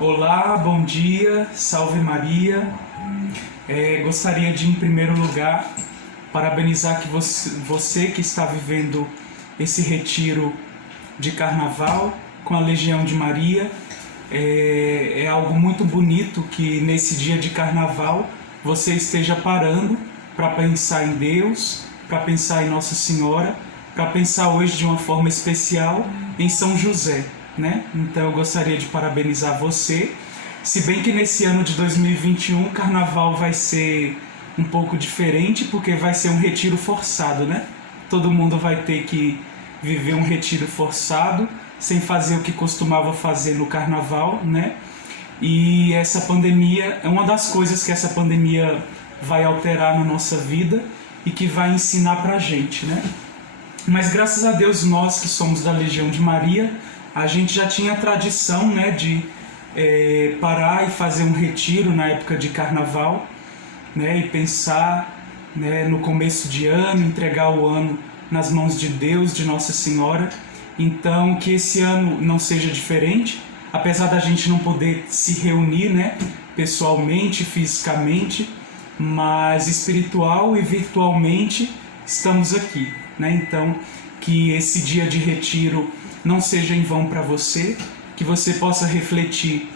Olá, bom dia, salve Maria. Gostaria de, em primeiro lugar, parabenizar que você que está vivendo esse retiro de carnaval com a Legião de Maria. É algo muito bonito que nesse dia de carnaval você esteja parando para pensar em Deus, para pensar em Nossa Senhora, para pensar hoje de uma forma especial em São José, né? Então eu gostaria de parabenizar você, se bem que nesse ano de 2021 o carnaval vai ser um pouco diferente, porque vai ser um retiro forçado, né? Todo mundo vai ter que viver um retiro forçado, sem fazer o que costumava fazer no carnaval, né? E essa pandemia é uma das coisas que essa pandemia vai alterar na nossa vida e que vai ensinar pra gente, né? Mas graças a Deus, nós que somos da Legião de Maria, a gente já tinha a tradição, né, de parar e fazer um retiro na época de carnaval, né, e pensar, né, no começo de ano, entregar o ano nas mãos de Deus, de Nossa Senhora. Então, que esse ano não seja diferente, apesar da gente não poder se reunir, né, pessoalmente, fisicamente, mas espiritual e virtualmente estamos aqui, né? Então, que esse dia de retiro não seja em vão para você, que você possa refletir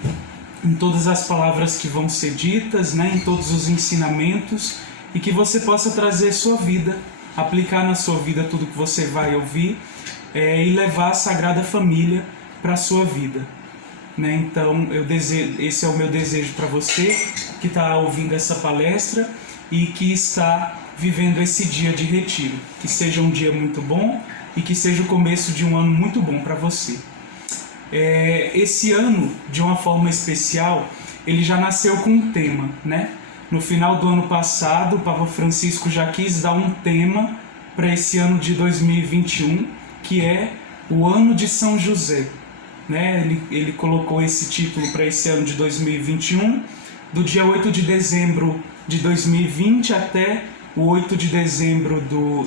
em todas as palavras que vão ser ditas, né, em todos os ensinamentos, e que você possa trazer sua vida, aplicar na sua vida tudo que você vai ouvir, e levar a Sagrada Família para a sua vida, né? Então, esse é o meu desejo para você que está ouvindo essa palestra e que está vivendo esse dia de retiro. Que seja um dia muito bom e que seja o começo de um ano muito bom para você. Esse ano, de uma forma especial, ele já nasceu com um tema, né? No final do ano passado, o Papa Francisco já quis dar um tema para esse ano de 2021, que é o Ano de São José, né? Ele colocou esse título para esse ano de 2021, do dia 8 de dezembro de 2020 até o 8 de dezembro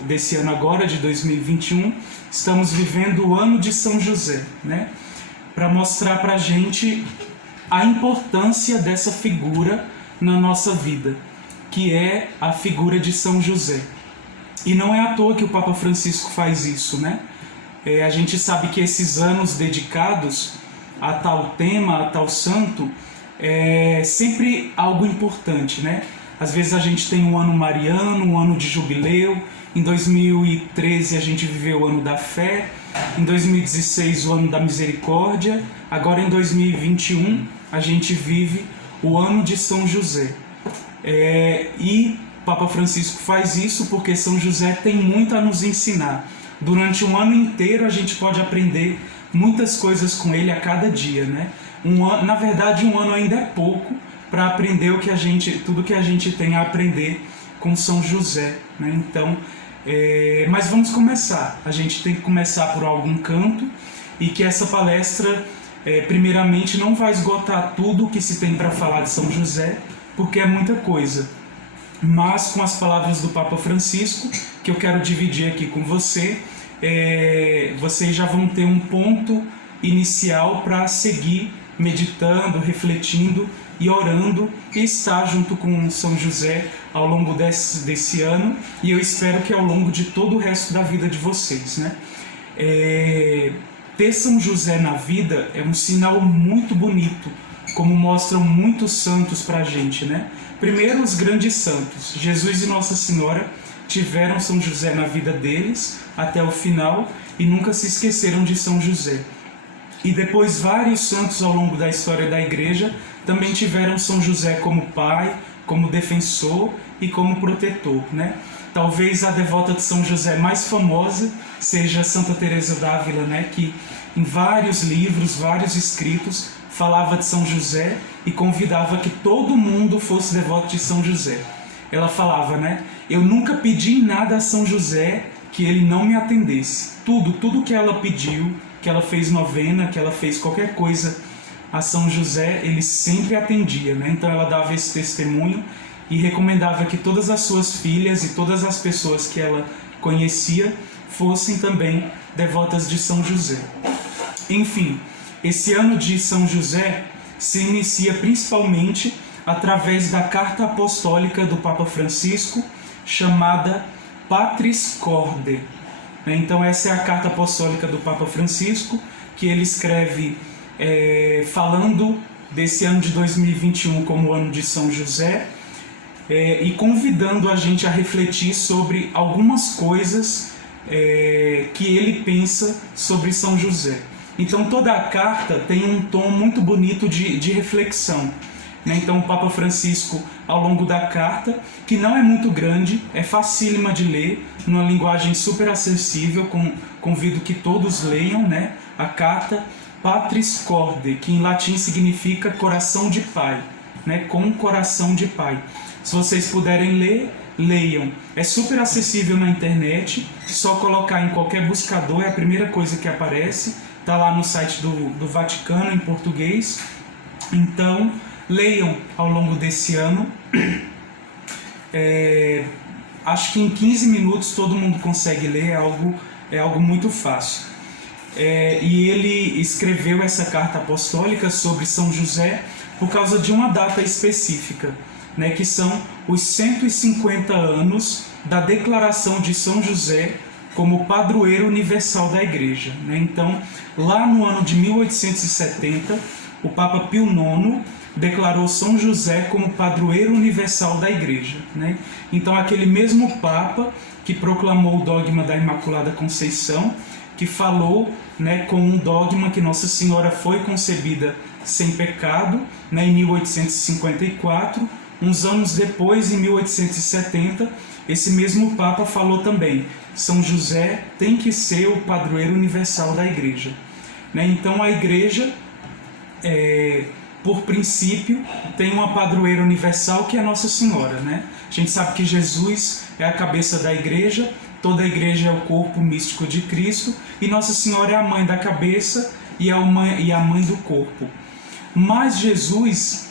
desse ano agora, de 2021, estamos vivendo o Ano de São José, né? Para mostrar para a gente a importância dessa figura na nossa vida, que é a figura de São José. E não é à toa que o Papa Francisco faz isso, né? A gente sabe que esses anos dedicados a tal tema, a tal santo, é sempre algo importante, né? Às vezes a gente tem um ano mariano, um ano de jubileu. Em 2013 a gente viveu o ano da fé, em 2016 o ano da misericórdia, agora em 2021 a gente vive o ano de São José. E Papa Francisco faz isso porque São José tem muito a nos ensinar. Durante um ano inteiro a gente pode aprender muitas coisas com ele a cada dia, né? Na verdade, um ano ainda é pouco para aprender tudo que a gente tem a aprender com São José, né? Então, mas vamos começar. A gente tem que começar por algum canto, e que essa palestra, primeiramente, não vai esgotar tudo o que se tem para falar de São José, porque é muita coisa. Mas com as palavras do Papa Francisco, que eu quero dividir aqui com você, vocês já vão ter um ponto inicial para seguir meditando, refletindo e orando, e estar junto com São José ao longo desse ano, e eu espero que ao longo de todo o resto da vida de vocês, né? Ter São José na vida é um sinal muito bonito, como mostram muitos santos para a gente, né? Primeiro, os grandes santos. Jesus e Nossa Senhora tiveram São José na vida deles até o final e nunca se esqueceram de São José. E depois vários santos ao longo da história da Igreja também tiveram São José como pai, como defensor e como protetor, né? Talvez a devota de São José mais famosa seja Santa Teresa d'Ávila, né? Que em vários livros, vários escritos, falava de São José e convidava que todo mundo fosse devoto de São José. Ela falava, né? Eu nunca pedi nada a São José que ele não me atendesse. Tudo que ela pediu, que ela fez novena, que ela fez qualquer coisa a São José, ele sempre atendia, né? Então ela dava esse testemunho e recomendava que todas as suas filhas e todas as pessoas que ela conhecia fossem também devotas de São José. Enfim, esse ano de São José se inicia principalmente através da carta apostólica do Papa Francisco, chamada Patris Corde. Então essa é a carta apostólica do Papa Francisco, que ele escreve falando desse ano de 2021 como o ano de São José, e convidando a gente a refletir sobre algumas coisas que ele pensa sobre São José. Então toda a carta tem um tom muito bonito de reflexão. Então o Papa Francisco, ao longo da carta, que não é muito grande, é facílima de ler, numa linguagem super acessível, convido que todos leiam, né? A carta Patris Corde, que em latim significa coração de pai, né? Com coração de pai. Se vocês puderem ler, leiam. É super acessível na internet, só colocar em qualquer buscador, é a primeira coisa que aparece, está lá no site do Vaticano em português. Então, leiam ao longo desse ano. Acho que em 15 minutos todo mundo consegue ler, é algo muito fácil. E ele escreveu essa carta apostólica sobre São José por causa de uma data específica, né, que são os 150 anos da declaração de São José como padroeiro universal da Igreja. Né? Então, lá no ano de 1870, o Papa Pio IX declarou São José como padroeiro universal da Igreja. Né? Então, aquele mesmo Papa que proclamou o dogma da Imaculada Conceição, que falou, né, com um dogma que Nossa Senhora foi concebida sem pecado, né, em 1854, uns anos depois, em 1870, esse mesmo Papa falou também, São José tem que ser o padroeiro universal da Igreja. Né? Então a Igreja, por princípio, tem uma padroeira universal que é Nossa Senhora. Né? A gente sabe que Jesus é a cabeça da Igreja, toda a Igreja é o corpo místico de Cristo, e Nossa Senhora é a mãe da cabeça e a mãe do corpo. Mas Jesus,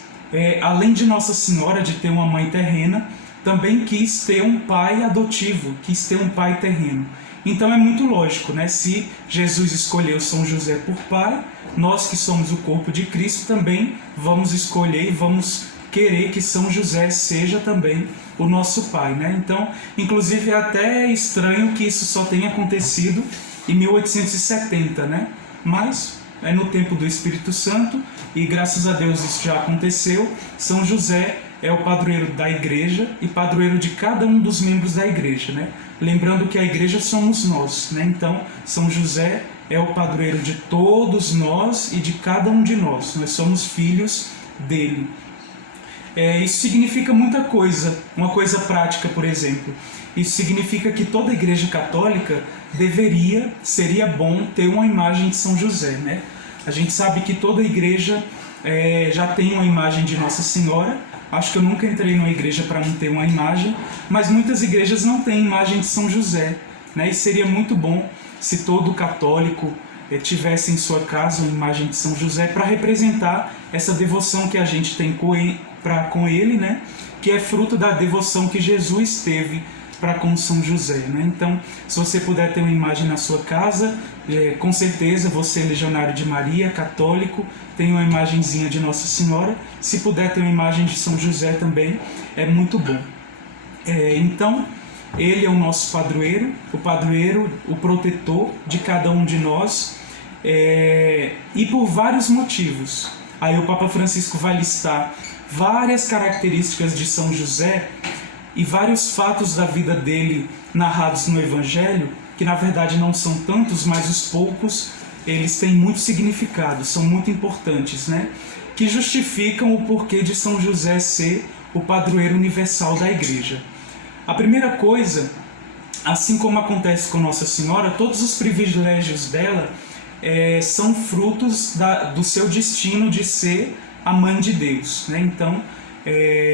além de Nossa Senhora, de ter uma mãe terrena, também quis ter um pai adotivo, quis ter um pai terreno. Então é muito lógico, né? Se Jesus escolheu São José por pai, nós que somos o corpo de Cristo também vamos escolher e vamos querer que São José seja também o nosso pai, né? Então, inclusive é até estranho que isso só tenha acontecido em 1870, né? Mas é no tempo do Espírito Santo e graças a Deus isso já aconteceu. São José é o padroeiro da Igreja e padroeiro de cada um dos membros da Igreja, né? Lembrando que a Igreja somos nós, né? Então, São José é o padroeiro de todos nós e de cada um de nós. Nós somos filhos dele. Isso significa muita coisa, uma coisa prática, por exemplo. Isso significa que toda Igreja Católica seria bom ter uma imagem de São José, né? A gente sabe que toda igreja já tem uma imagem de Nossa Senhora. Acho que eu nunca entrei numa igreja para não ter uma imagem, mas muitas igrejas não têm imagem de São José, né? E seria muito bom se todo católico tivesse em sua casa uma imagem de São José para representar essa devoção que a gente tem com ele, né? Que é fruto da devoção que Jesus teve para com São José, né? Então, se você puder ter uma imagem na sua casa, com certeza você, legionário de Maria, católico, tem uma imagenzinha de Nossa Senhora. Se puder ter uma imagem de São José também, é muito bom. Então, ele é o nosso padroeiro, o protetor de cada um de nós, e por vários motivos. Aí o Papa Francisco vai listar várias características de São José e vários fatos da vida dele narrados no Evangelho, que na verdade não são tantos, mas os poucos, eles têm muito significado, são muito importantes, né? Que justificam o porquê de São José ser o padroeiro universal da Igreja. A primeira coisa, assim como acontece com Nossa Senhora, todos os privilégios dela são frutos do seu destino de ser a mãe de Deus, né? Então,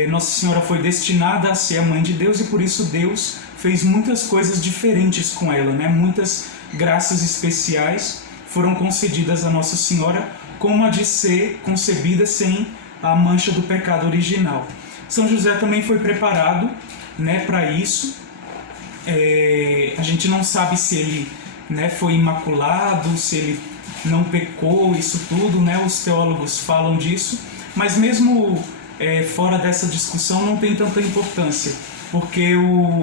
Nossa Senhora foi destinada a ser a mãe de Deus e por isso Deus fez muitas coisas diferentes com ela, né? Muitas graças especiais foram concedidas a Nossa Senhora, como a de ser concebida sem a mancha do pecado original. São José também foi preparado, né, para isso. A gente não sabe se ele, né, foi imaculado, se ele não pecou, isso tudo, né? Os teólogos falam disso. Mas mesmo fora dessa discussão não tem tanta importância, porque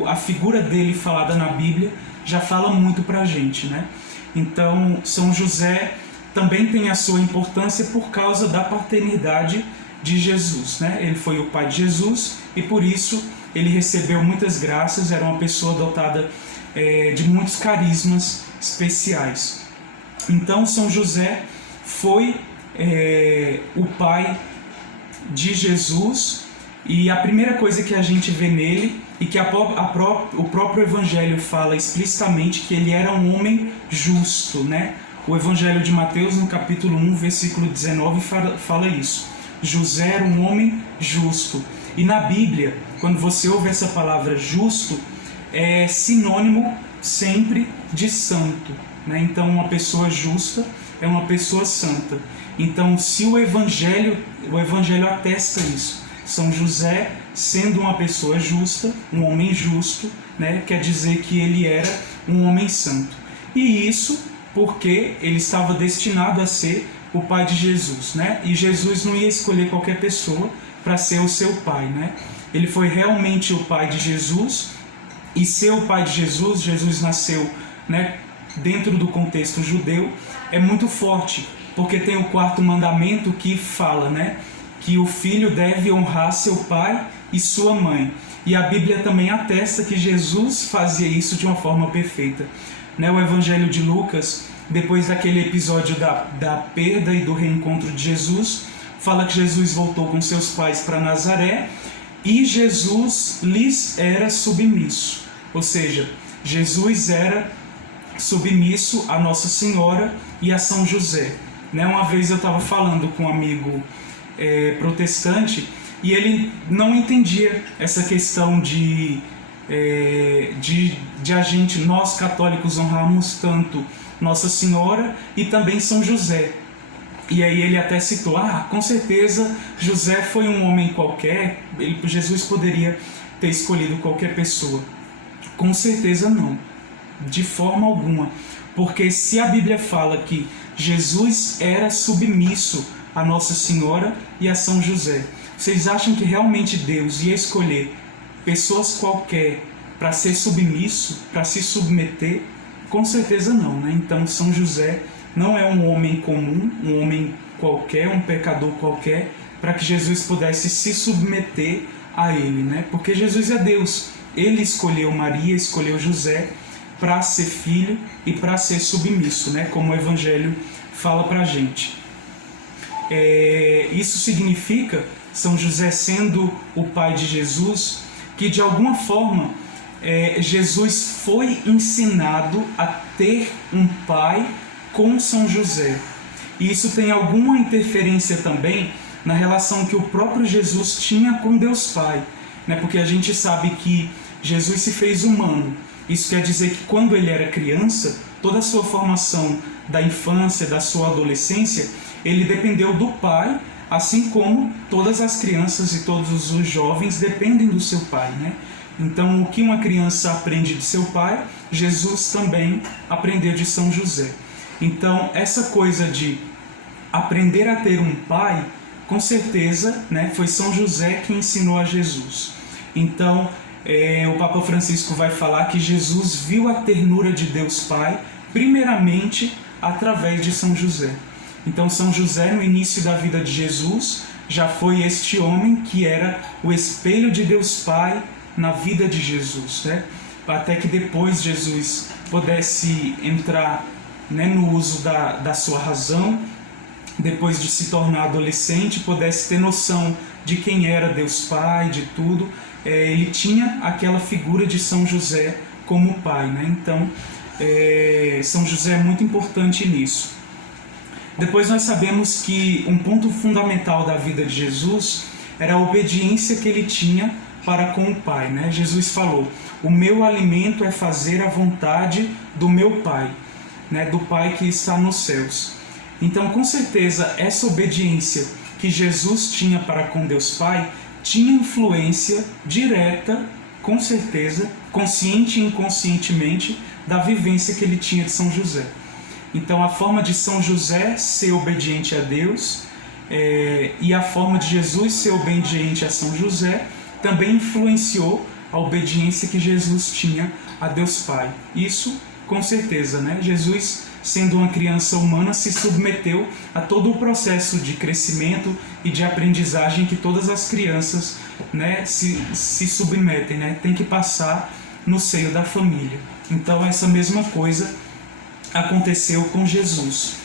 a figura dele falada na Bíblia já fala muito pra gente, né? Então, São José também tem a sua importância por causa da paternidade de Jesus, né? Ele foi o pai de Jesus e por isso ele recebeu muitas graças, era uma pessoa dotada de muitos carismas especiais. Então, São José foi o pai de Jesus, e a primeira coisa que a gente vê nele, e que o próprio Evangelho fala explicitamente, que ele era um homem justo, né? O Evangelho de Mateus, no capítulo 1, versículo 19, fala isso. José era um homem justo. E na Bíblia, quando você ouve essa palavra justo, é sinônimo sempre de santo, né? Então, uma pessoa justa é uma pessoa santa. Então, se o Evangelho atesta isso, São José, sendo uma pessoa justa, um homem justo, né, quer dizer que ele era um homem santo. E isso porque ele estava destinado a ser o pai de Jesus, né? E Jesus não ia escolher qualquer pessoa para ser o seu pai, né? Ele foi realmente o pai de Jesus, e ser o pai de Jesus, Jesus nasceu, né, dentro do contexto judeu, é muito forte, porque tem o quarto mandamento que fala, né, que o filho deve honrar seu pai e sua mãe. E a Bíblia também atesta que Jesus fazia isso de uma forma perfeita. Né, o Evangelho de Lucas, depois daquele episódio da perda e do reencontro de Jesus, fala que Jesus voltou com seus pais para Nazaré e Jesus lhes era submisso. Ou seja, Jesus era submisso a Nossa Senhora e a São José. Né, uma vez eu estava falando com um amigo protestante e ele não entendia essa questão de nós católicos honrarmos tanto Nossa Senhora e também São José. E aí ele até citou, com certeza José foi um homem qualquer, Jesus poderia ter escolhido qualquer pessoa. Com certeza não, de forma alguma, porque se a Bíblia fala que Jesus era submisso a Nossa Senhora e a São José, vocês acham que realmente Deus ia escolher pessoas qualquer para ser submisso, para se submeter? Com certeza não, né? Então São José não é um homem comum, um homem qualquer, um pecador qualquer, para que Jesus pudesse se submeter a ele, né? Porque Jesus é Deus, ele escolheu Maria, escolheu José para ser filho e para ser submisso, né? Como o Evangelho fala para a gente. Isso significa, São José sendo o pai de Jesus, que de alguma forma Jesus foi ensinado a ter um pai com São José. E isso tem alguma interferência também na relação que o próprio Jesus tinha com Deus Pai, né? Porque a gente sabe que Jesus se fez humano. Isso quer dizer que quando ele era criança, toda a sua formação da infância, da sua adolescência, ele dependeu do pai, assim como todas as crianças e todos os jovens dependem do seu pai, né? Então, o que uma criança aprende de seu pai, Jesus também aprendeu de São José. Então, essa coisa de aprender a ter um pai, com certeza, né, foi São José que ensinou a Jesus. Então, o Papa Francisco vai falar que Jesus viu a ternura de Deus Pai, primeiramente, através de São José. Então, São José, no início da vida de Jesus, já foi este homem que era o espelho de Deus Pai na vida de Jesus, né? Até que depois Jesus pudesse entrar, né, no uso da sua razão, depois de se tornar adolescente, pudesse ter noção de quem era Deus Pai, de tudo. Ele tinha aquela figura de São José como pai, né? Então, São José é muito importante nisso. Depois nós sabemos que um ponto fundamental da vida de Jesus era a obediência que ele tinha para com o Pai, né? Jesus falou, o meu alimento é fazer a vontade do meu Pai, né? Do Pai que está nos céus. Então, com certeza, essa obediência que Jesus tinha para com Deus Pai tinha influência direta, com certeza, consciente e inconscientemente, da vivência que ele tinha de São José. Então, a forma de São José ser obediente a Deus e a forma de Jesus ser obediente a São José também influenciou a obediência que Jesus tinha a Deus Pai. Isso, com certeza, né? Jesus, sendo uma criança humana, se submeteu a todo o processo de crescimento e de aprendizagem que todas as crianças, né, se submetem, né? Tem que passar no seio da família. Então, essa mesma coisa aconteceu com Jesus.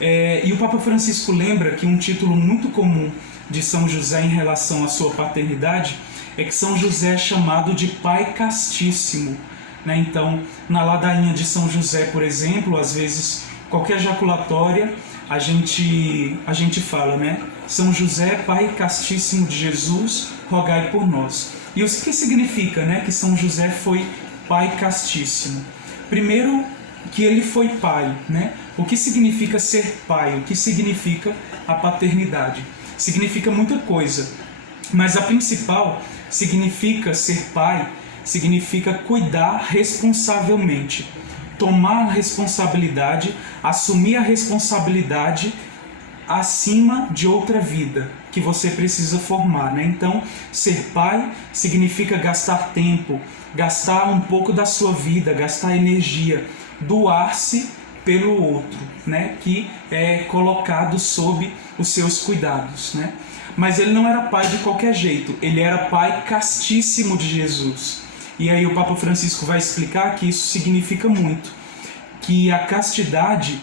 E o Papa Francisco lembra que um título muito comum de São José em relação à sua paternidade é que São José é chamado de Pai Castíssimo, né? Então, na ladainha de São José, por exemplo, às vezes, qualquer jaculatória, a gente fala, né? São José, Pai Castíssimo de Jesus, rogai por nós. E o que significa, né, que São José foi Pai Castíssimo? Primeiro, que ele foi pai, né? O que significa ser pai? O que significa a paternidade? Significa muita coisa, mas a principal significa ser pai, significa cuidar responsavelmente, tomar a responsabilidade, assumir a responsabilidade acima de outra vida que você precisa formar, né? Então, ser pai significa gastar tempo, gastar um pouco da sua vida, gastar energia, doar-se pelo outro, né? Que é colocado sob os seus cuidados, né? Mas ele não era pai de qualquer jeito, ele era pai castíssimo de Jesus. E aí o Papa Francisco vai explicar que isso significa muito, que a castidade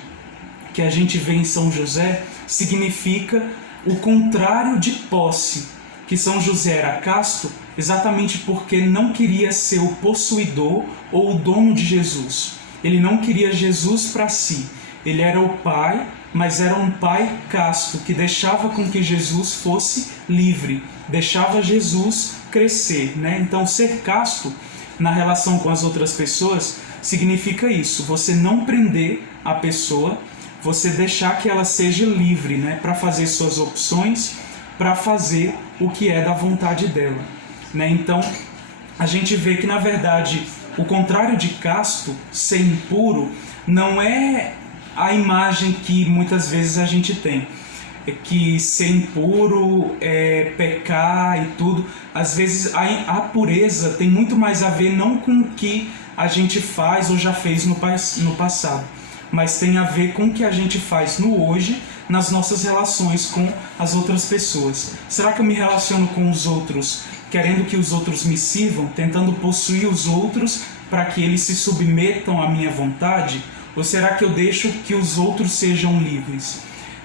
que a gente vê em São José significa o contrário de posse, que São José era casto exatamente porque não queria ser o possuidor ou o dono de Jesus. Ele não queria Jesus para si. Ele era o pai, mas era um pai casto, que deixava com que Jesus fosse livre, deixava Jesus crescer, né? Então, ser casto na relação com as outras pessoas significa isso, você não prender a pessoa, você deixar que ela seja livre, né, para fazer suas opções, para fazer o que é da vontade dela, né? Então, a gente vê que, na verdade, o contrário de casto, ser impuro, não é a imagem que muitas vezes a gente tem. É que ser impuro é pecar e tudo. Às vezes a pureza tem muito mais a ver não com o que a gente faz ou já fez no passado, mas tem a ver com o que a gente faz no hoje, nas nossas relações com as outras pessoas. Será que eu me relaciono com os outros querendo que os outros me sirvam, tentando possuir os outros para que eles se submetam à minha vontade? Ou será que eu deixo que os outros sejam livres?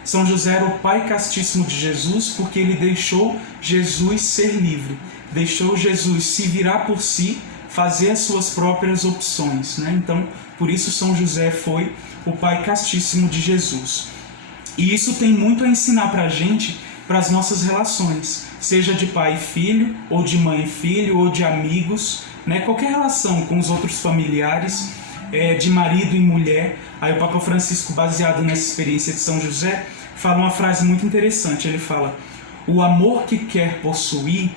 São José era o pai castíssimo de Jesus porque ele deixou Jesus ser livre, deixou Jesus se virar por si, fazer as suas próprias opções, né? Então, por isso São José foi o pai castíssimo de Jesus. E isso tem muito a ensinar para a gente, para as nossas relações, seja de pai e filho, ou de mãe e filho, ou de amigos, né? Qualquer relação com os outros familiares, de marido e mulher. Aí o Papa Francisco, baseado nessa experiência de São José, fala uma frase muito interessante. Ele fala: o amor que quer possuir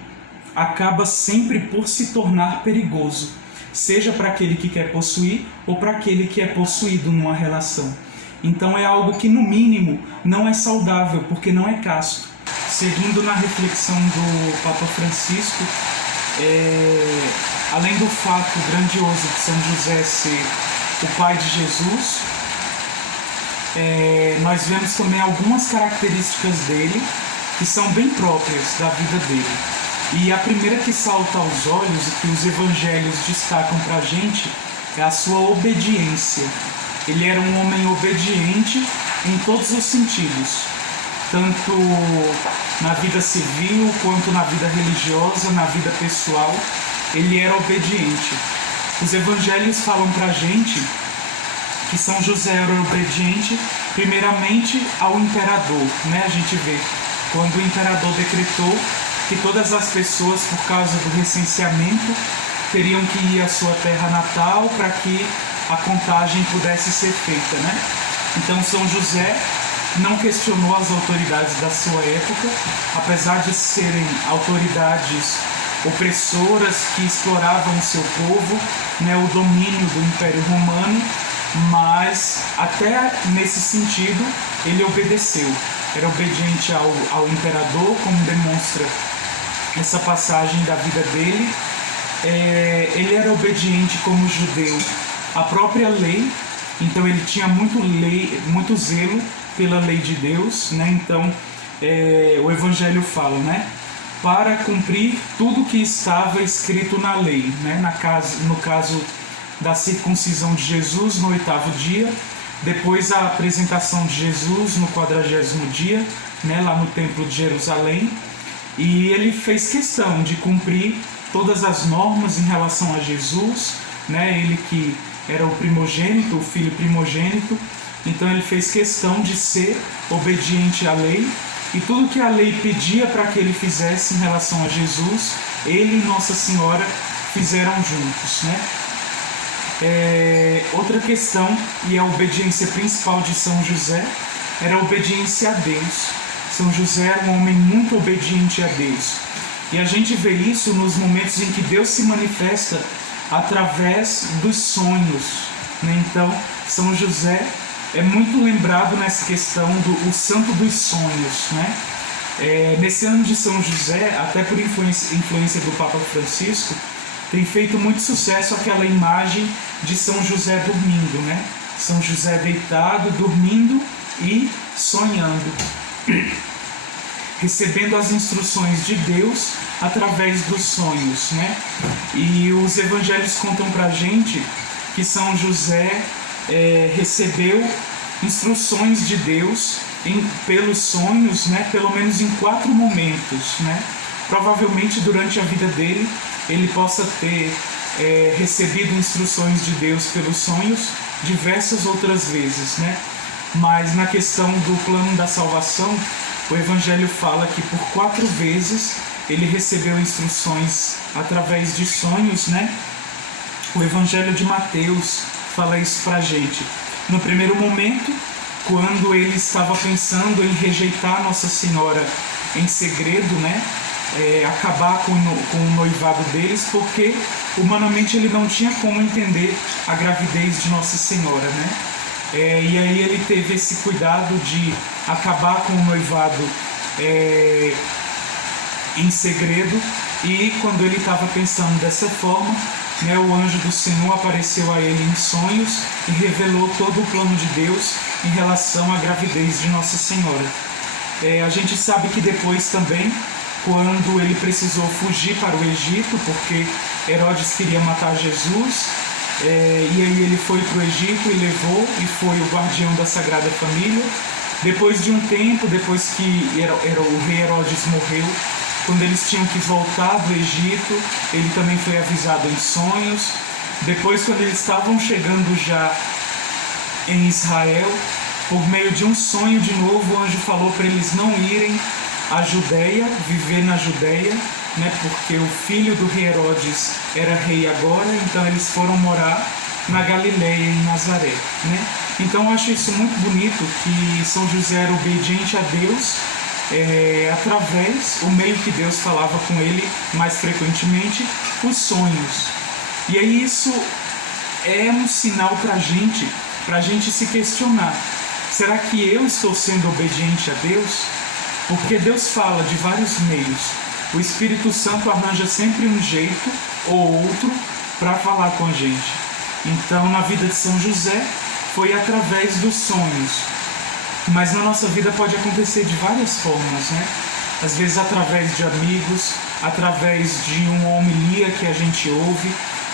acaba sempre por se tornar perigoso, seja para aquele que quer possuir ou para aquele que é possuído numa relação. Então é algo que, no mínimo, não é saudável, porque não é casto. Seguindo na reflexão do Papa Francisco, além do fato grandioso de São José ser o pai de Jesus, nós vemos também algumas características dele que são bem próprias da vida dele. E a primeira que salta aos olhos e que os evangelhos destacam para a gente é a sua obediência. Ele era um homem obediente em todos os sentidos, tanto na vida civil quanto na vida religiosa, na vida pessoal. Ele era obediente. Os evangelhos falam para a gente que São José era obediente primeiramente ao imperador, né? A gente vê quando o imperador decretou que todas as pessoas, por causa do recenseamento, teriam que ir à sua terra natal para que a contagem pudesse ser feita, né? Então São José não questionou as autoridades da sua época, apesar de serem autoridades opressoras que exploravam o seu povo, né, o domínio do Império Romano, mas até nesse sentido ele obedeceu. era obediente ao imperador, como demonstra essa passagem da vida dele. Ele era obediente como judeu à própria lei, então ele tinha muito zelo pela lei de Deus, né? Então o Evangelho fala, né? Para cumprir tudo que estava escrito na lei, né? No caso da circuncisão de Jesus no 8º dia, depois a apresentação de Jesus no 40º dia, né? Lá no Templo de Jerusalém, e ele fez questão de cumprir todas as normas em relação a Jesus, né? Ele que era o primogênito, o filho primogênito, então ele fez questão de ser obediente à lei, e tudo que a lei pedia para que ele fizesse em relação a Jesus, ele e Nossa Senhora fizeram juntos, né? Outra questão, e a obediência principal de São José, era a obediência a Deus. São José era um homem muito obediente a Deus. E a gente vê isso nos momentos em que Deus se manifesta através dos sonhos, né? Então, São José é muito lembrado nessa questão do santo dos sonhos, né? Nesse ano de São José, até por influência do Papa Francisco, tem feito muito sucesso aquela imagem de São José dormindo, né? São José deitado, dormindo e sonhando, recebendo as instruções de Deus através dos sonhos, né? E os evangelhos contam pra gente que São José recebeu instruções de Deus pelos sonhos, né? Pelo menos em 4 momentos, né? Provavelmente durante a vida dele ele possa ter recebido instruções de Deus pelos sonhos diversas outras vezes, né? Mas na questão do plano da salvação, o Evangelho fala que por 4 vezes ele recebeu instruções através de sonhos, né? O Evangelho de Mateus fala isso pra gente. No primeiro momento, quando ele estava pensando em rejeitar Nossa Senhora em segredo, né? Acabar com o noivado deles, porque humanamente ele não tinha como entender a gravidez de Nossa Senhora, né? E aí ele teve esse cuidado de acabar com o noivado em segredo, e quando ele estava pensando dessa forma, né, o anjo do Senhor apareceu a ele em sonhos e revelou todo o plano de Deus em relação à gravidez de Nossa Senhora. A gente sabe que depois também, quando ele precisou fugir para o Egito, porque Herodes queria matar Jesus, e aí ele foi para o Egito e levou, e foi o guardião da Sagrada Família. Depois de um tempo, depois que o rei Herodes morreu, quando eles tinham que voltar do Egito, ele também foi avisado em sonhos. Depois, quando eles estavam chegando já em Israel, por meio de um sonho de novo, o anjo falou para eles não irem à Judéia, viver na Judéia, né, porque o filho do rei Herodes era rei agora, então eles foram morar na Galileia, em Nazaré, né? Então eu acho isso muito bonito, que São José era obediente a Deus, através, o meio que Deus falava com ele mais frequentemente, os sonhos. E aí isso é um sinal para a gente se questionar, será que eu estou sendo obediente a Deus? Porque Deus fala de vários meios. O Espírito Santo arranja sempre um jeito ou outro para falar com a gente. Então, na vida de São José, foi através dos sonhos. Mas na nossa vida pode acontecer de várias formas, né? Às vezes através de amigos, através de uma homilia que a gente ouve,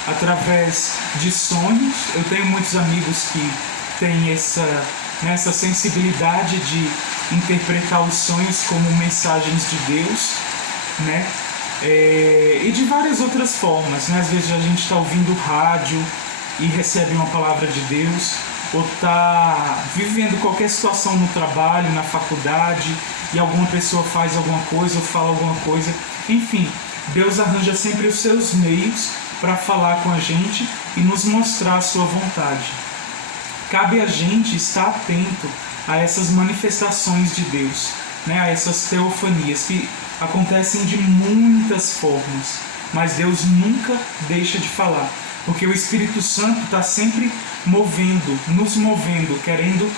através de sonhos. Eu tenho muitos amigos que têm essa sensibilidade de interpretar os sonhos como mensagens de Deus, né? E de várias outras formas, né? Às vezes a gente está ouvindo rádio e recebe uma palavra de Deus, ou está vivendo qualquer situação no trabalho, na faculdade, e alguma pessoa faz alguma coisa ou fala alguma coisa. Enfim, Deus arranja sempre os seus meios para falar com a gente e nos mostrar a sua vontade. Cabe a gente estar atento a essas manifestações de Deus, né? A essas teofanias que acontecem de muitas formas, mas Deus nunca deixa de falar, porque o Espírito Santo está sempre nos movendo, querendo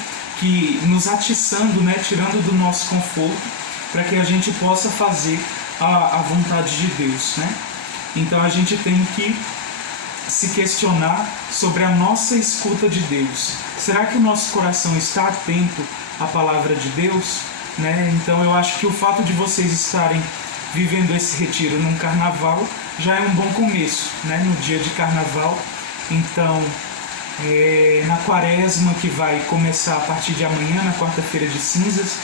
que nos atiçando, né, tirando do nosso conforto, para que a gente possa fazer a vontade de Deus, né? Então a gente tem que se questionar sobre a nossa escuta de Deus. Será que o nosso coração está atento à palavra de Deus? Né? Então eu acho que o fato de vocês estarem vivendo esse retiro num carnaval já é um bom começo, né? No dia de carnaval. Então, na quaresma que vai começar a partir de amanhã, na quarta-feira de cinzas,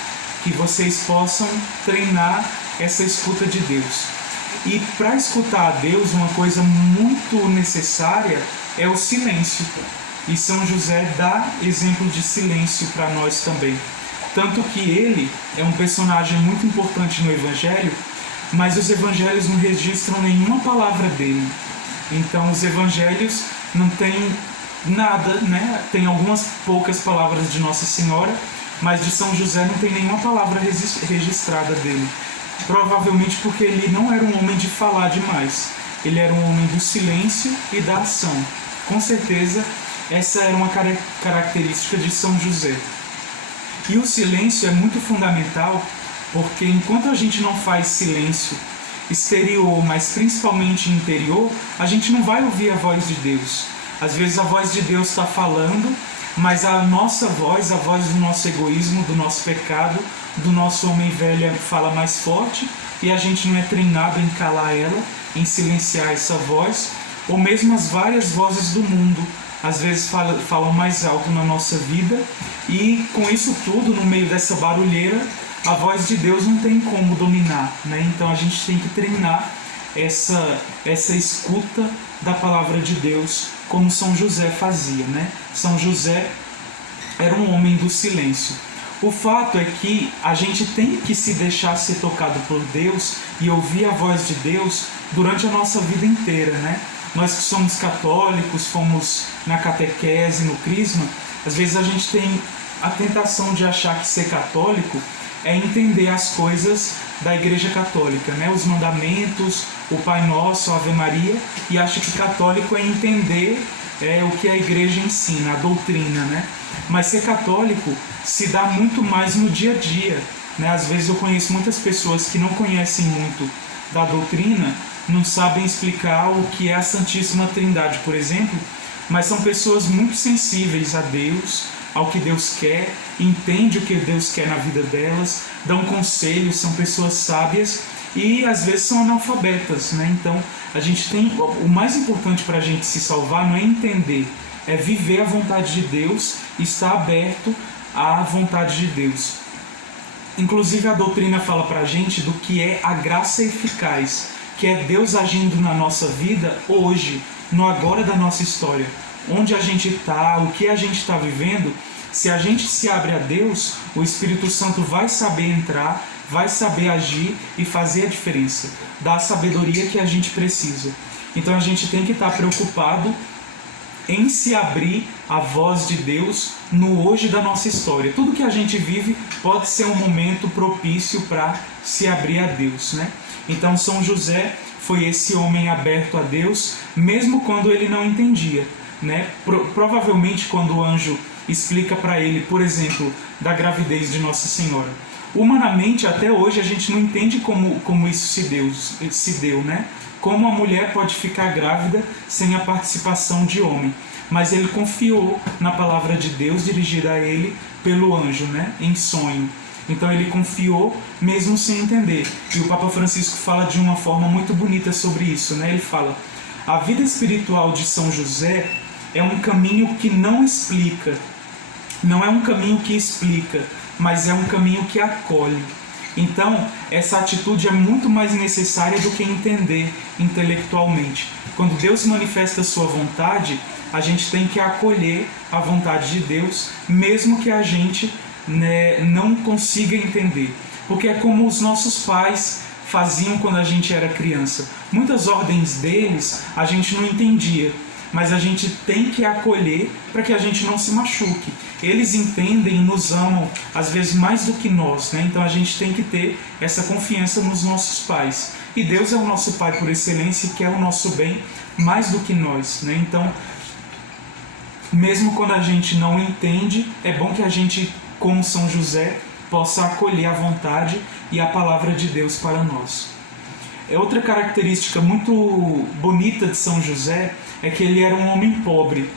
que vocês possam treinar essa escuta de Deus. E para escutar a Deus, uma coisa muito necessária é o silêncio. E São José dá exemplo de silêncio para nós também. Tanto que ele é um personagem muito importante no Evangelho, mas os Evangelhos não registram nenhuma palavra dele. Então os Evangelhos não têm nada, né? Tem algumas poucas palavras de Nossa Senhora, mas de São José não tem nenhuma palavra registrada dele. Provavelmente porque ele não era um homem de falar demais. Ele era um homem do silêncio e da ação. Com certeza, essa era uma característica de São José. E o silêncio é muito fundamental, porque enquanto a gente não faz silêncio exterior, mas principalmente interior, a gente não vai ouvir a voz de Deus. Às vezes a voz de Deus está falando, mas a nossa voz, a voz do nosso egoísmo, do nosso pecado, do nosso homem velho fala mais forte, e a gente não é treinado em calar ela, em silenciar essa voz, ou mesmo as várias vozes do mundo, às vezes falam mais alto na nossa vida, e com isso tudo, no meio dessa barulheira, a voz de Deus não tem como dominar, né? Então a gente tem que treinar essa escuta da palavra de Deus, como São José fazia, né? São José era um homem do silêncio. O fato é que a gente tem que se deixar ser tocado por Deus e ouvir a voz de Deus durante a nossa vida inteira, né? Nós que somos católicos, fomos na catequese, no crisma, às vezes a gente tem a tentação de achar que ser católico é entender as coisas da Igreja Católica, né? Os mandamentos, o Pai Nosso, a Ave Maria, e acha que católico é entender o que a Igreja ensina, a doutrina, né? Mas ser católico se dá muito mais no dia a dia, né? Às vezes eu conheço muitas pessoas que não conhecem muito da doutrina, não sabem explicar o que é a Santíssima Trindade, por exemplo, mas são pessoas muito sensíveis a Deus, ao que Deus quer, entendem o que Deus quer na vida delas, dão conselhos, são pessoas sábias e às vezes são analfabetas, né? Então a gente tem, o mais importante para a gente se salvar não é entender, é viver a vontade de Deus e estar aberto à vontade de Deus. Inclusive a doutrina fala para a gente do que é a graça eficaz, que é Deus agindo na nossa vida hoje, no agora da nossa história. Onde a gente está, o que a gente está vivendo, se a gente se abre a Deus, o Espírito Santo vai saber entrar, vai saber agir e fazer a diferença, dar a sabedoria que a gente precisa. Então a gente tem que estar preocupado em se abrir à voz de Deus no hoje da nossa história. Tudo que a gente vive pode ser um momento propício para se abrir a Deus, né? Então São José foi esse homem aberto a Deus, mesmo quando ele não entendia, né? Provavelmente quando o anjo explica para ele, por exemplo, da gravidez de Nossa Senhora. Humanamente, até hoje, a gente não entende como isso se deu, né? Como a mulher pode ficar grávida sem a participação de homem. Mas ele confiou na palavra de Deus dirigida a ele pelo anjo, né? Em sonho. Então ele confiou mesmo sem entender. E o Papa Francisco fala de uma forma muito bonita sobre isso, né? Ele fala: a vida espiritual de São José é um caminho que não explica. Não é um caminho que explica, mas é um caminho que acolhe. Então, essa atitude é muito mais necessária do que entender intelectualmente. Quando Deus manifesta a sua vontade, a gente tem que acolher a vontade de Deus, mesmo que a gente, né, não consiga entender. Porque é como os nossos pais faziam quando a gente era criança. Muitas ordens deles a gente não entendia, mas a gente tem que acolher para que a gente não se machuque. Eles entendem e nos amam, às vezes mais do que nós, né? Então a gente tem que ter essa confiança nos nossos pais. E Deus é o nosso Pai por excelência e quer o nosso bem mais do que nós, né? Então, mesmo quando a gente não entende, é bom que a gente como São José, possa acolher a vontade e a palavra de Deus para nós. Outra característica muito bonita de São José é que ele era um homem pobre.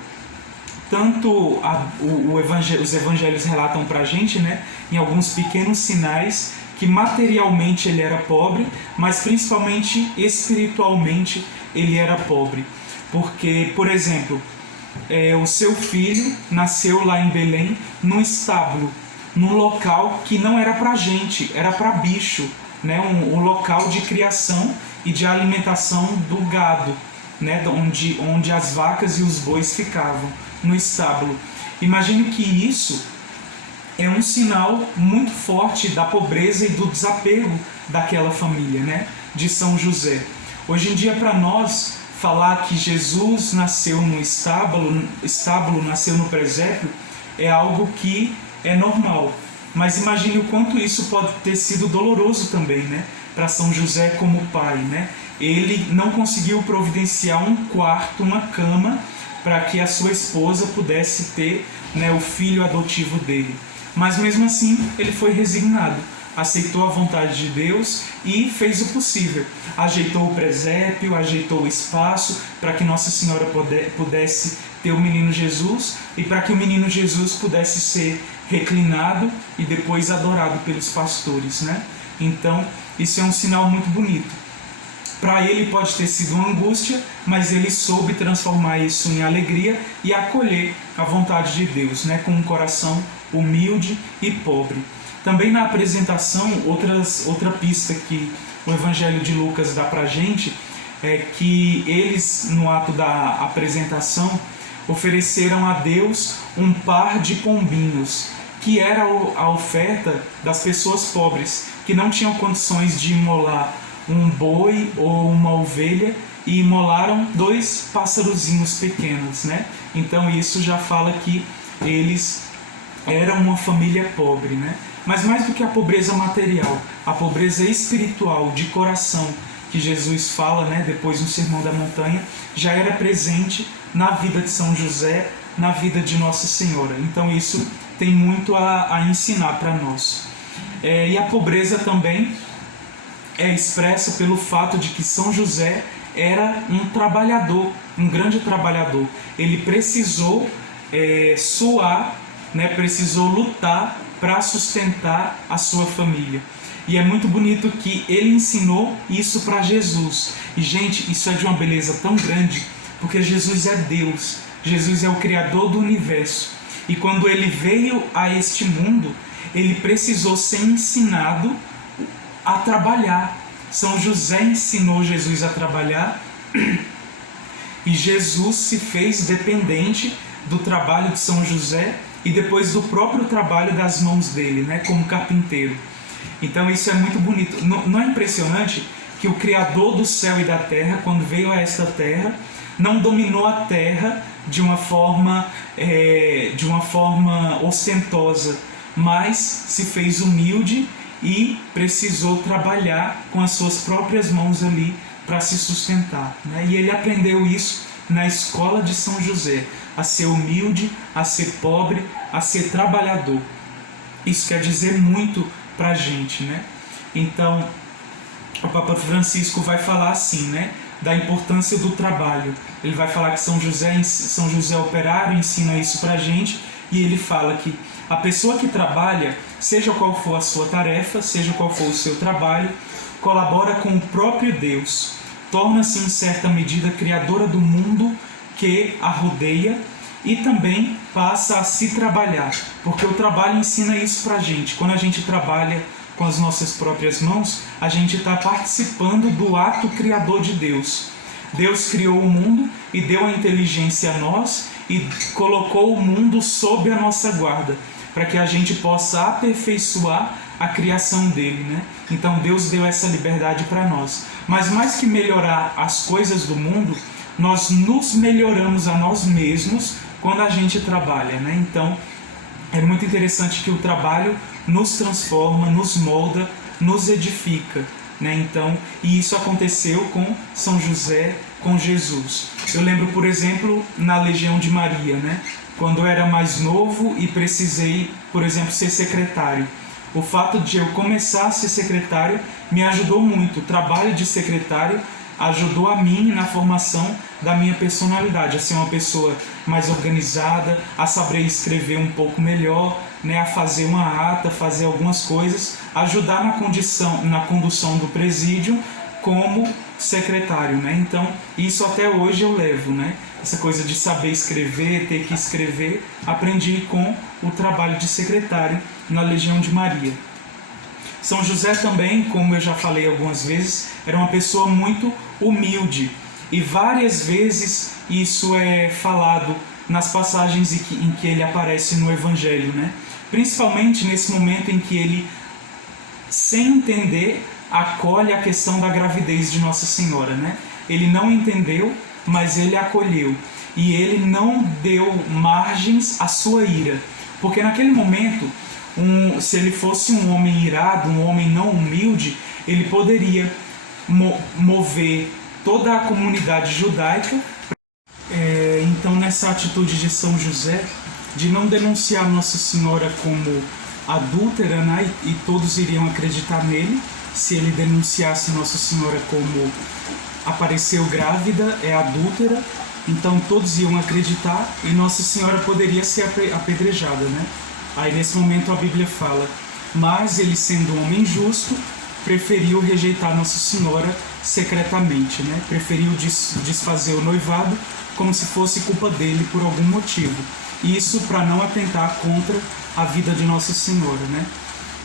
Tanto os evangelhos relatam para a gente, né, em alguns pequenos sinais, que materialmente ele era pobre, mas principalmente espiritualmente ele era pobre. Porque, por exemplo, o seu filho nasceu lá em Belém, num estábulo, num local que não era para gente, era para bicho, né? Um local de criação e de alimentação do gado, né? onde as vacas e os bois ficavam, no estábulo. Imagine que isso é um sinal muito forte da pobreza e do desapego daquela família, né? De São José. Hoje em dia, para nós, falar que Jesus nasceu no estábulo, nasceu no presépio, é algo que é normal. Mas imagine o quanto isso pode ter sido doloroso também, né? Para São José como pai, né? Ele não conseguiu providenciar um quarto, uma cama, para que a sua esposa pudesse ter, né, o filho adotivo dele. Mas mesmo assim, ele foi resignado, aceitou a vontade de Deus e fez o possível. Ajeitou o presépio, ajeitou o espaço para que Nossa Senhora pudesse ter o menino Jesus e para que o menino Jesus pudesse ser reclinado e depois adorado pelos pastores, né? Então, isso é um sinal muito bonito. Para ele pode ter sido uma angústia, mas ele soube transformar isso em alegria e acolher a vontade de Deus, né? Com um coração humilde e pobre. Também na apresentação, outra pista que o Evangelho de Lucas dá para a gente é que eles, no ato da apresentação, ofereceram a Deus um par de pombinhos, que era a oferta das pessoas pobres, que não tinham condições de imolar um boi ou uma ovelha, e imolaram 2 passarozinhos pequenos, né? Então isso já fala que eles eram uma família pobre, né? Mas mais do que a pobreza material, a pobreza espiritual, de coração, que Jesus fala, né, depois no Sermão da Montanha, já era presente na vida de São José, na vida de Nossa Senhora. Então isso tem muito a ensinar para nós. E a pobreza também é expressa pelo fato de que São José era um trabalhador, um grande trabalhador. Ele precisou suar, né, precisou lutar para sustentar a sua família. E é muito bonito que ele ensinou isso para Jesus. E, gente, isso é de uma beleza tão grande, porque Jesus é Deus, Jesus é o Criador do universo. E quando ele veio a este mundo, ele precisou ser ensinado a trabalhar. São José ensinou Jesus a trabalhar e Jesus se fez dependente do trabalho de São José e depois do próprio trabalho das mãos dele, né, como carpinteiro. Então isso é muito bonito. Não é impressionante que o Criador do céu e da terra, quando veio a esta terra, não dominou a terra de uma forma ostentosa, mas se fez humilde e precisou trabalhar com as suas próprias mãos ali para se sustentar, né? E ele aprendeu isso na escola de São José, a ser humilde, a ser pobre, a ser trabalhador. Isso quer dizer muito para a gente, né? Então, o Papa Francisco vai falar assim, né, da importância do trabalho. Ele vai falar que São José operário ensina isso para a gente, e ele fala que a pessoa que trabalha, seja qual for a sua tarefa, seja qual for o seu trabalho, colabora com o próprio Deus, torna-se em certa medida criadora do mundo que a rodeia e também passa a se trabalhar, porque o trabalho ensina isso para a gente. Quando a gente trabalha com as nossas próprias mãos, a gente está participando do ato criador de Deus. Deus criou o mundo e deu a inteligência a nós e colocou o mundo sob a nossa guarda, para que a gente possa aperfeiçoar a criação dele, né? Então Deus deu essa liberdade para nós. Mas mais que melhorar as coisas do mundo, nós nos melhoramos a nós mesmos quando a gente trabalha, né? Então é muito interessante que o trabalho nos transforma, nos molda, nos edifica, né? Então, e isso aconteceu com São José com Jesus. Eu lembro, por exemplo, na Legião de Maria, né? Quando eu era mais novo e precisei, por exemplo, ser secretário. O fato de eu começar a ser secretário me ajudou muito. O trabalho de secretário ajudou a mim na formação da minha personalidade, a ser uma pessoa mais organizada, a saber escrever um pouco melhor, né, a fazer uma ata, fazer algumas coisas, ajudar na condução do presídio como secretário, né? Então, isso até hoje eu levo, né? Essa coisa de saber escrever, ter que escrever, aprendi com o trabalho de secretário na Legião de Maria. São José também, como eu já falei algumas vezes, era uma pessoa muito humilde. E várias vezes isso é falado nas passagens em que ele aparece no Evangelho, né? Principalmente nesse momento em que ele, sem entender, acolhe a questão da gravidez de Nossa Senhora, né? Ele não entendeu, mas ele acolheu. E ele não deu margens à sua ira. Porque naquele momento, se ele fosse um homem irado, um homem não humilde, ele poderia mover toda a comunidade judaica. Então, nessa atitude de São José, de não denunciar Nossa Senhora como adúltera, né, e todos iriam acreditar nele, se ele denunciasse Nossa Senhora como apareceu grávida, é adúltera, então todos iam acreditar e Nossa Senhora poderia ser apedrejada, né? Aí nesse momento a Bíblia fala, mas ele sendo um homem justo, preferiu rejeitar Nossa Senhora secretamente, né? Preferiu desfazer o noivado como se fosse culpa dele por algum motivo. Isso para não atentar contra a vida de Nossa Senhora, né?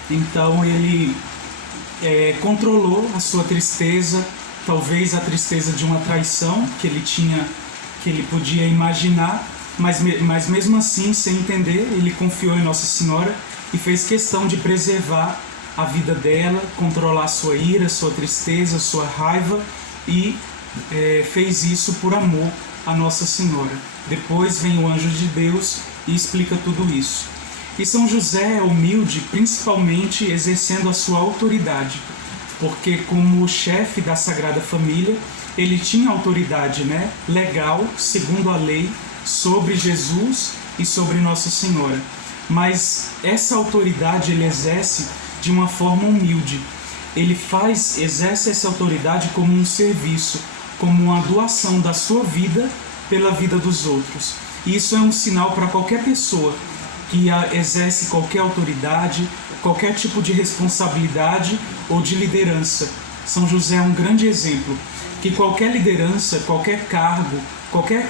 Então ele controlou a sua tristeza, talvez a tristeza de uma traição que ele tinha, que ele podia imaginar, mas mesmo assim, sem entender, ele confiou em Nossa Senhora e fez questão de preservar a vida dela, controlar sua ira, sua tristeza, sua raiva e fez isso por amor a Nossa Senhora. Depois vem o anjo de Deus e explica tudo isso. E São José é humilde, principalmente exercendo a sua autoridade, porque como chefe da Sagrada Família, ele tinha autoridade, né, legal, segundo a lei, sobre Jesus e sobre Nossa Senhora. Mas essa autoridade ele exerce de uma forma humilde. Ele exerce essa autoridade como um serviço, como uma doação da sua vida pela vida dos outros. E isso é um sinal para qualquer pessoa que exerce qualquer autoridade, qualquer tipo de responsabilidade ou de liderança. São José é um grande exemplo, que qualquer liderança, qualquer cargo, qualquer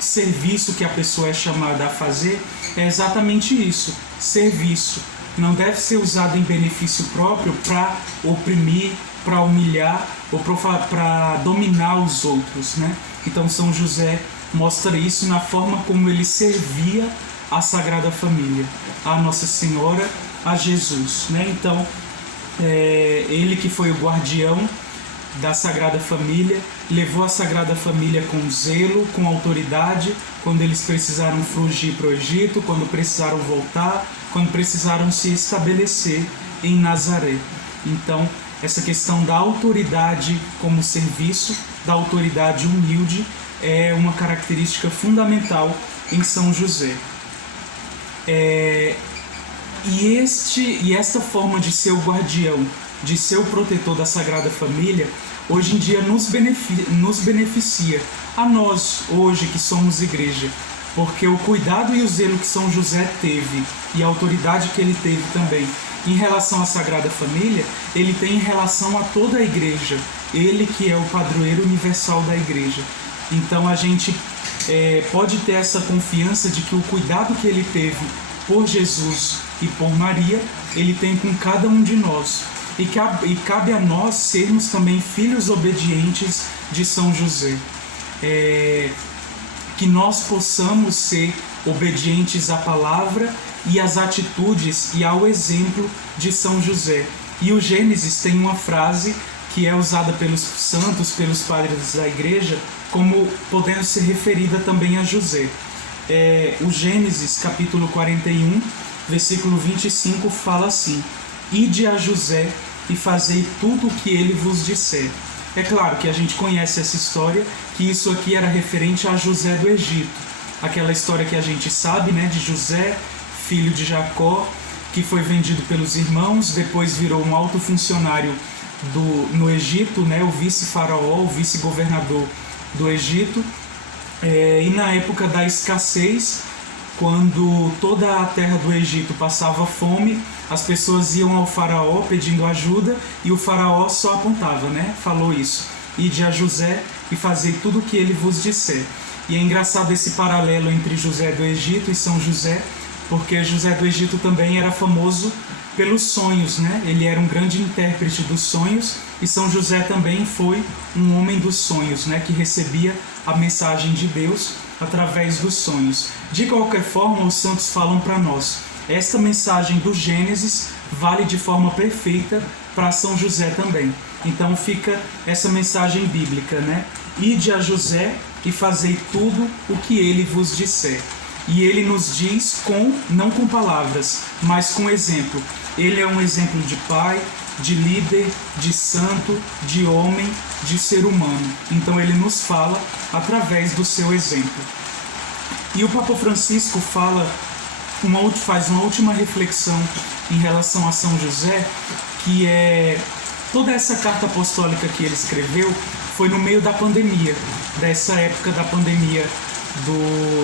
serviço que a pessoa é chamada a fazer, é exatamente isso, serviço. Não deve ser usado em benefício próprio para oprimir, para humilhar ou para dominar os outros, né? Então São José mostra isso na forma como ele servia a Sagrada Família, a Nossa Senhora, a Jesus, né? Então, ele que foi o guardião da Sagrada Família, levou a Sagrada Família com zelo, com autoridade, quando eles precisaram fugir para o Egito, quando precisaram voltar, quando precisaram se estabelecer em Nazaré. Então, essa questão da autoridade como serviço, da autoridade humilde, é uma característica fundamental em São José. E esta forma de ser o guardião, de ser o protetor da Sagrada Família, hoje em dia nos beneficia a nós, hoje que somos igreja, porque o cuidado e o zelo que São José teve e a autoridade que ele teve também em relação à Sagrada Família, ele tem em relação a toda a igreja, ele que é o padroeiro universal da igreja. Então a gente pode ter essa confiança de que o cuidado que ele teve por Jesus e por Maria, ele tem com cada um de nós. E cabe a nós sermos também filhos obedientes de São José. Que nós possamos ser obedientes à palavra e às atitudes e ao exemplo de São José. E o Gênesis tem uma frase que é usada pelos santos, pelos padres da igreja, como podendo ser referida também a José. O Gênesis, capítulo 41, versículo 25, fala assim: Ide a José e fazei tudo o que ele vos disser, É claro que a gente conhece essa história, que isso aqui era referente a José do Egito. Aquela história que a gente sabe, né, de José, filho de Jacó, que foi vendido pelos irmãos, depois virou um alto funcionário no Egito, né, o vice-faraó, o vice-governador do Egito. E na época da escassez, quando toda a terra do Egito passava fome, as pessoas iam ao faraó pedindo ajuda e o faraó só apontava, né? Falou isso: ide a José e fazei tudo o que ele vos disser. E é engraçado esse paralelo entre José do Egito e São José, porque José do Egito também era famoso pelos sonhos, né? Ele era um grande intérprete dos sonhos, e São José também foi um homem dos sonhos, né? Que recebia a mensagem de Deus através dos sonhos. De qualquer forma, os santos falam para nós: esta mensagem do Gênesis vale de forma perfeita para São José também. Então fica essa mensagem bíblica, né? Ide a José e fazei tudo o que ele vos disser. E ele nos diz não com palavras, mas com exemplo. Ele é um exemplo de pai, de líder, de santo, de homem, de ser humano. Então ele nos fala através do seu exemplo. E o Papa Francisco faz uma última reflexão em relação a São José, que é toda essa carta apostólica que ele escreveu foi no meio da pandemia, dessa época da pandemia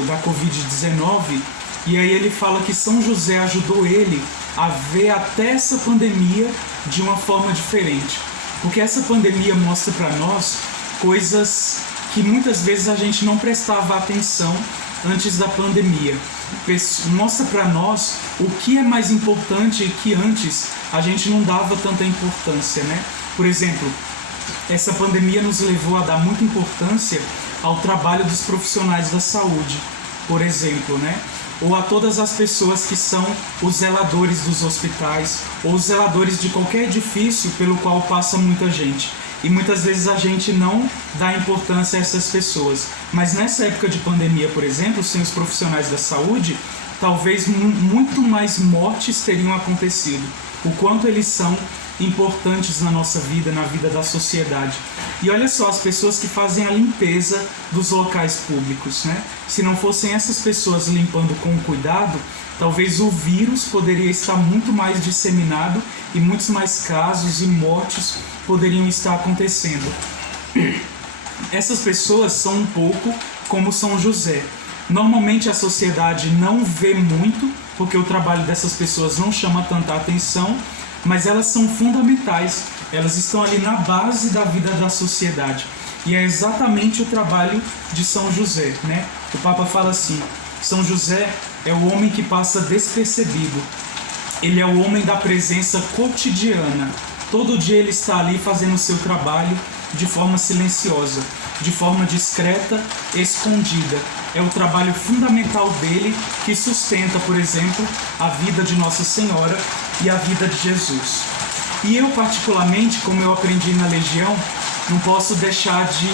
da Covid-19, e aí ele fala que São José ajudou ele a ver até essa pandemia de uma forma diferente, porque essa pandemia mostra para nós coisas que muitas vezes a gente não prestava atenção antes da pandemia. Mostra para nós o que é mais importante e que antes a gente não dava tanta importância, né? Por exemplo, essa pandemia nos levou a dar muita importância ao trabalho dos profissionais da saúde, por exemplo, né? Ou a todas as pessoas que são os zeladores dos hospitais, ou os zeladores de qualquer edifício pelo qual passa muita gente. E muitas vezes a gente não dá importância a essas pessoas. Mas nessa época de pandemia, por exemplo, sem os profissionais da saúde, talvez muito mais mortes teriam acontecido. O quanto eles são importantes na nossa vida, na vida da sociedade. E olha só, as pessoas que fazem a limpeza dos locais públicos, né? Se não fossem essas pessoas limpando com cuidado, talvez o vírus poderia estar muito mais disseminado e muitos mais casos e mortes poderiam estar acontecendo. Essas pessoas são um pouco como São José. Normalmente a sociedade não vê muito, porque o trabalho dessas pessoas não chama tanta atenção, mas elas são fundamentais, elas estão ali na base da vida da sociedade. E é exatamente o trabalho de São José, né? O Papa fala assim: São José é o homem que passa despercebido. Ele é o homem da presença cotidiana. Todo dia ele está ali fazendo o seu trabalho de forma silenciosa, de forma discreta, escondida. É o trabalho fundamental dele que sustenta, por exemplo, a vida de Nossa Senhora e a vida de Jesus. E eu, particularmente, como eu aprendi na Legião, não posso deixar de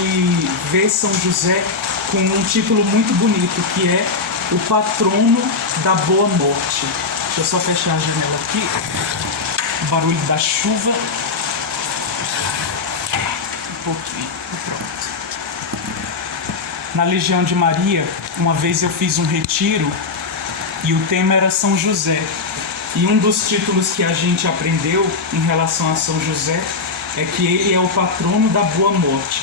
ver São José com um título muito bonito, que é o patrono da boa morte. Deixa eu só fechar a janela aqui. O barulho da chuva. Um pouquinho. Pronto. Na Legião de Maria, uma vez eu fiz um retiro e o tema era São José. E um dos títulos que a gente aprendeu em relação a São José é que ele é o patrono da boa morte,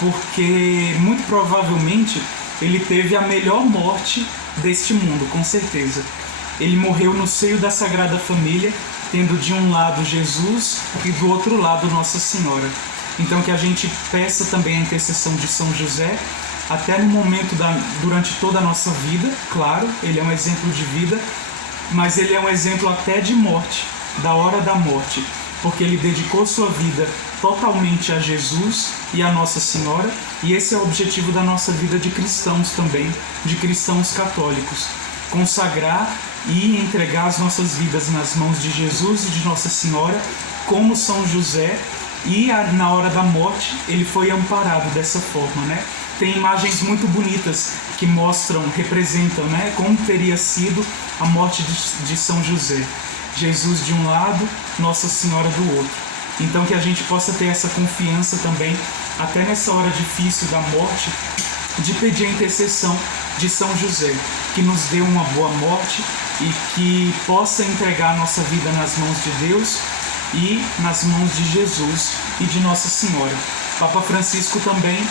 porque muito provavelmente ele teve a melhor morte deste mundo, com certeza. Ele morreu no seio da Sagrada Família, tendo de um lado Jesus e do outro lado Nossa Senhora. Então que a gente peça também a intercessão de São José, até no momento durante toda a nossa vida. Claro, ele é um exemplo de vida, mas ele é um exemplo até de morte, da hora da morte, porque ele dedicou sua vida totalmente a Jesus e a Nossa Senhora, e esse é o objetivo da nossa vida de cristãos também, de cristãos católicos: consagrar e entregar as nossas vidas nas mãos de Jesus e de Nossa Senhora, como São José, e na hora da morte ele foi amparado dessa forma, né? Tem imagens muito bonitas que representam, né, como teria sido a morte de São José. Jesus de um lado, Nossa Senhora do outro. Então que a gente possa ter essa confiança também, até nessa hora difícil da morte, de pedir a intercessão de São José, que nos dê uma boa morte e que possa entregar a nossa vida nas mãos de Deus e nas mãos de Jesus e de Nossa Senhora. Papa Francisco também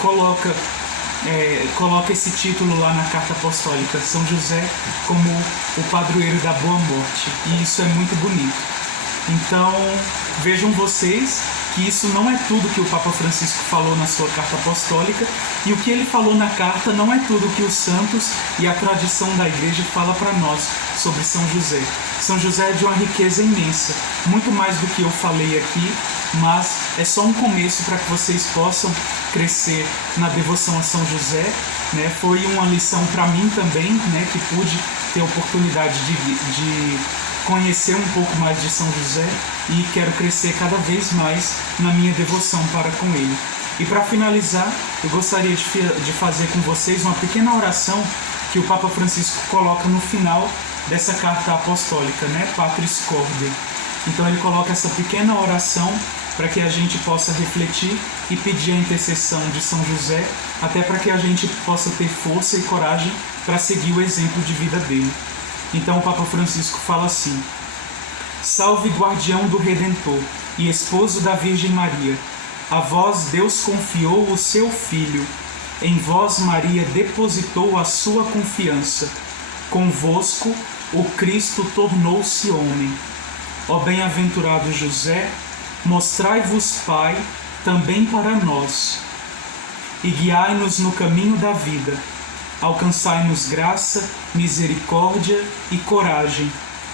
coloca esse título lá na Carta Apostólica, São José como o padroeiro da boa morte, e isso é muito bonito. Então, vejam vocês que isso não é tudo que o Papa Francisco falou na sua Carta Apostólica, e o que ele falou na carta não é tudo que os santos e a tradição da Igreja fala para nós sobre São José. São José é de uma riqueza imensa, muito mais do que eu falei aqui, mas é só um começo para que vocês possam crescer na devoção a São José, né? Foi uma lição para mim também, né? Que pude ter a oportunidade de conhecer um pouco mais de São José e quero crescer cada vez mais na minha devoção para com ele. E para finalizar, eu gostaria de fazer com vocês uma pequena oração que o Papa Francisco coloca no final dessa carta apostólica, né? Patris Corde. Então ele coloca essa pequena oração para que a gente possa refletir e pedir a intercessão de São José, até para que a gente possa ter força e coragem para seguir o exemplo de vida dele. Então o Papa Francisco fala assim: Salve guardião do Redentor e esposo da Virgem Maria, a vós Deus confiou o seu Filho, em vós Maria depositou a sua confiança, convosco o Cristo tornou-se homem. Ó bem-aventurado José, mostrai-vos Pai também para nós, e guiai-nos no caminho da vida. Alcançai-nos graça, misericórdia e coragem,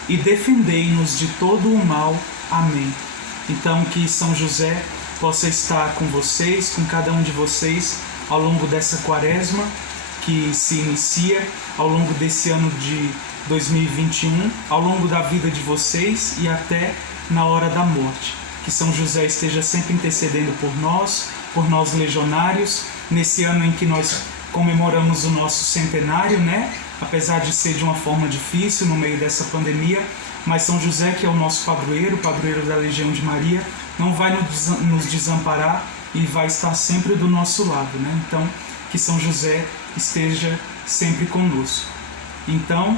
e defendei-nos de todo o mal. Amém. Então que São José possa estar com vocês, com cada um de vocês, ao longo dessa quaresma que se inicia, ao longo desse ano de 2021, ao longo da vida de vocês e até na hora da morte. Que São José esteja sempre intercedendo por nós legionários, nesse ano em que nós comemoramos o nosso centenário, né? Apesar de ser de uma forma difícil no meio dessa pandemia, mas São José, que é o nosso padroeiro, padroeiro da Legião de Maria, não vai nos desamparar e vai estar sempre do nosso lado, né? Então, que São José esteja sempre conosco. Então,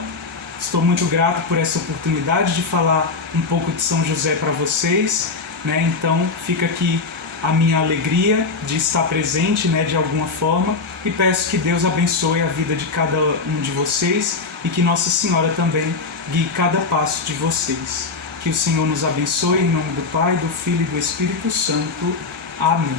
estou muito grato por essa oportunidade de falar um pouco de São José para vocês, né? Então, fica aqui a minha alegria de estar presente, né, de alguma forma, e peço que Deus abençoe a vida de cada um de vocês e que Nossa Senhora também guie cada passo de vocês. Que o Senhor nos abençoe em nome do Pai, do Filho e do Espírito Santo. Amém.